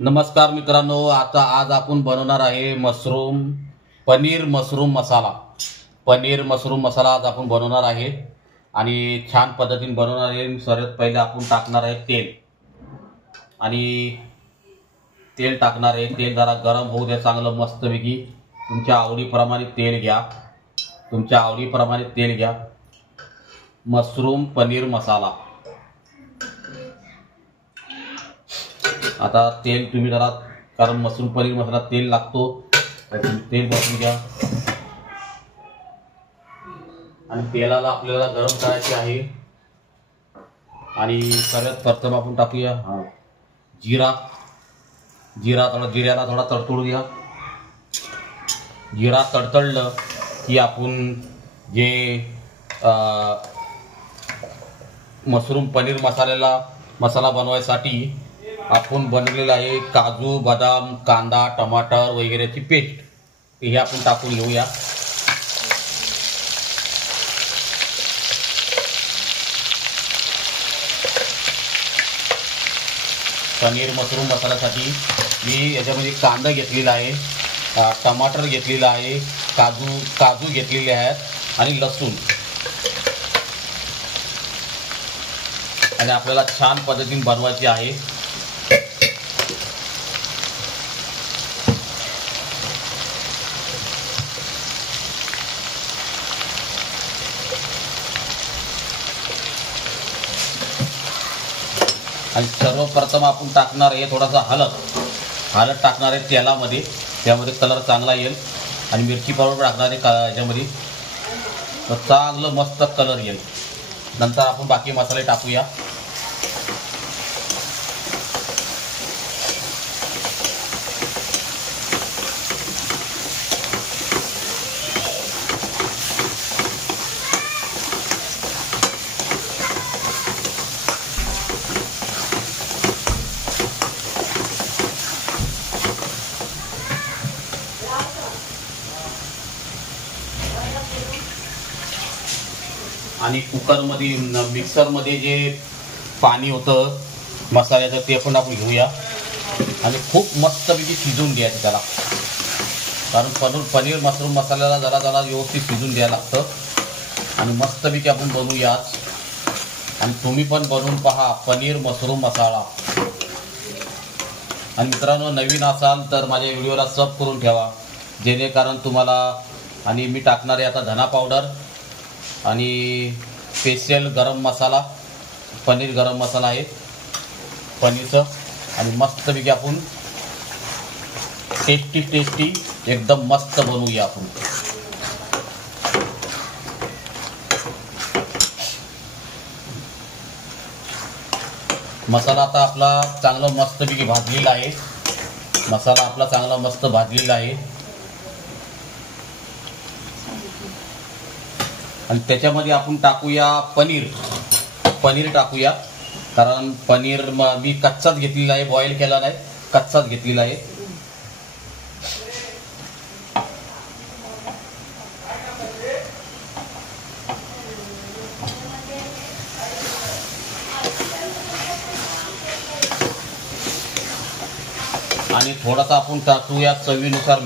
नमस्कार मित्रांनो, आज आपण बनवणार आहे पनीर मशरूम मसाला। पनीर मशरूम मसाला आज आपण बनवणार आहे आणि छान पद्धतीने बनवणार आहे। सर्वात पहिले आपण टाकणार आहे तेल आणि तेल टाकणार आहे। तेल जरा गरम होऊ द्या चांगलं मस्तपैकी। तुमच्या आवडीप्रमाणे तेल घ्या, तुमच्या आवडीप्रमाणे तेल घ्या। मशरूम पनीर मसाला, आता तेल तुम्ही जरा, कारण मशरूम पनीर मसाला तेल लागतो, तेल बसून घ्या आणि तेलाला आपल्याला गरम करायचे आहे। आणि सर्वात प्रथम आपण टाकूया जिरा। जिऱ्याला थोडा तडतडू द्या। जिरा तडतडलं की आपण जे मशरूम पनीर मसाला बनवायसाठी आपण बनवलेला आहे काजू, बदाम, कांदा, टमाटर वगैरेची पेस्ट, हे आपण टाकून घेऊया। पनीर मशरूम मसाल्यासाठी मी याच्यामध्ये कांदा घेतलेला आहे, टमाटर घेतलेला आहे, काजू घेतलेले आहेत आणि लसूण, आणि आपल्याला छान पद्धतीने बनवायची आहे। आणि सर्वप्रथम आपण टाकणार आहे थोडासा हळद टाकणार आहे तेलामध्ये, त्यामध्ये कलर चांगला येईल। आणि मिरची पावडर टाकणार आहे याच्यामध्ये, तर चांगलं मस्त कलर येईल। नंतर आपण बाकी मसाले टाकूया। आणि कुकरमध्ये मिक्सरमध्ये जे पाणी होतं मसाल्याचं ते पण आपण घेऊया आणि खूप मस्तपैकी शिजवून द्यायचं त्याला, कारण पनीर मशरूम मसाल्याला जरा व्यवस्थित शिजून द्यायला लागतं। आणि मस्तपैकी आपण बनवूया आणि तुम्ही पण बनवून पहा पनीर मशरूम मसाला। आणि मित्रांनो, नवीन असाल तर माझ्या व्हिडिओला सब करून ठेवा, जेणेकरून तुम्हाला। आणि मी टाकणार आहे आता धना पावडर आणि स्पेशल गरम मसाला, पनीर गरम मसाला आहे पनीरचं। आणि मस्तपैकी आपण टेस्टी एकदम मस्त बनवूया आपण। मसाला आता आपला चांगला मस्तपैकी भाजलेला आहे, मसाला आपला चांगला मस्त भाजलेला आहे। आणि त्याच्यामध्ये आपण टाकूया पनीर टाकूया, कारण पनीर मी कच्चाच घेतलेला आहे, बॉईल केला नाही, कच्चाच घेतलेला आहे। आणि थोडासा आपण टाकूया चवीनुसार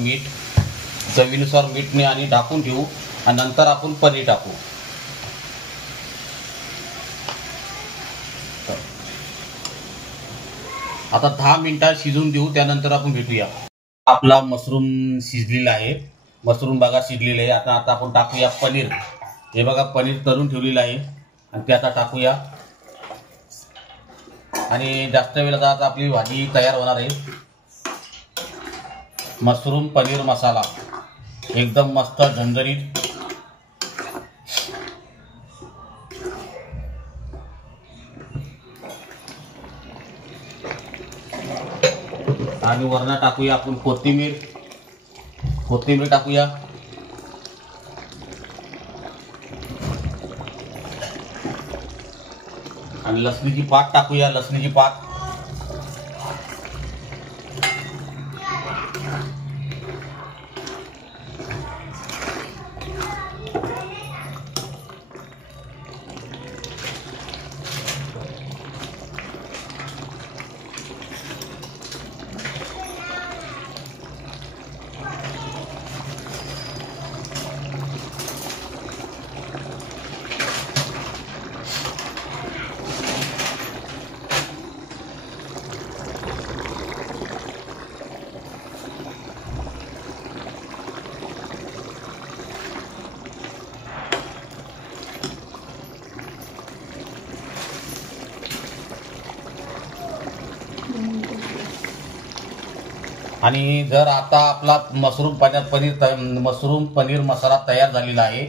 मीठने आणि ढाकून ठेवू आणि नंतर आपण पनीर टाकू। आता 10 मिनिटात शिजून देऊ, त्यानंतर आपण भेटूया। आपला मशरूम शिजलेला आहे, मशरूम बघा शिजलेले आहे। आता आपण टाकूया पनीर, हे बघा पनीर तळून ठेवलेलं आहे आणि ते आता टाकूया। आणि जास्त वेळात आता आपली भाजी तयार होणार आहे। मशरूम पनीर मसाला एकदम मस्त झणझणीत। आणि वरनं टाकूया आपण कोथिंबीर टाकूया। आणि लसणीची पात टाकूया, लसणीची पात। आणि जर आता आपला मशरूम पनीर मसाला तयार झालेला आहे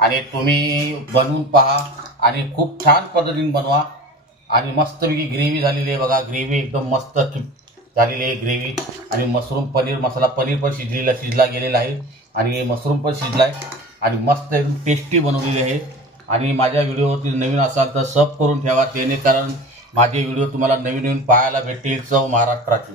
आणि तुम्ही बनवून पहा आणि खूप छान पद्धतीने बनवा आणि मस्तपैकी ग्रेव्ही झालेली आहे बघा. ग्रेव्ही एकदम मस्त झालेली आहे ग्रेव्ही. आणि मशरूम पनीर मसाला, पनीर पण शिजला गेलेला आहे आणि मशरूम पण शिजला आहे आणि मस्त एकदम टेस्टी बनवलेली आहे. आणि माझ्या व्हिडिओवरती नवीन असाल तर सब करून ठेवा, जेणेकरून माझे व्हिडिओ तुम्हाला नवीन पाहायला भेटतील. चव महाराष्ट्राची.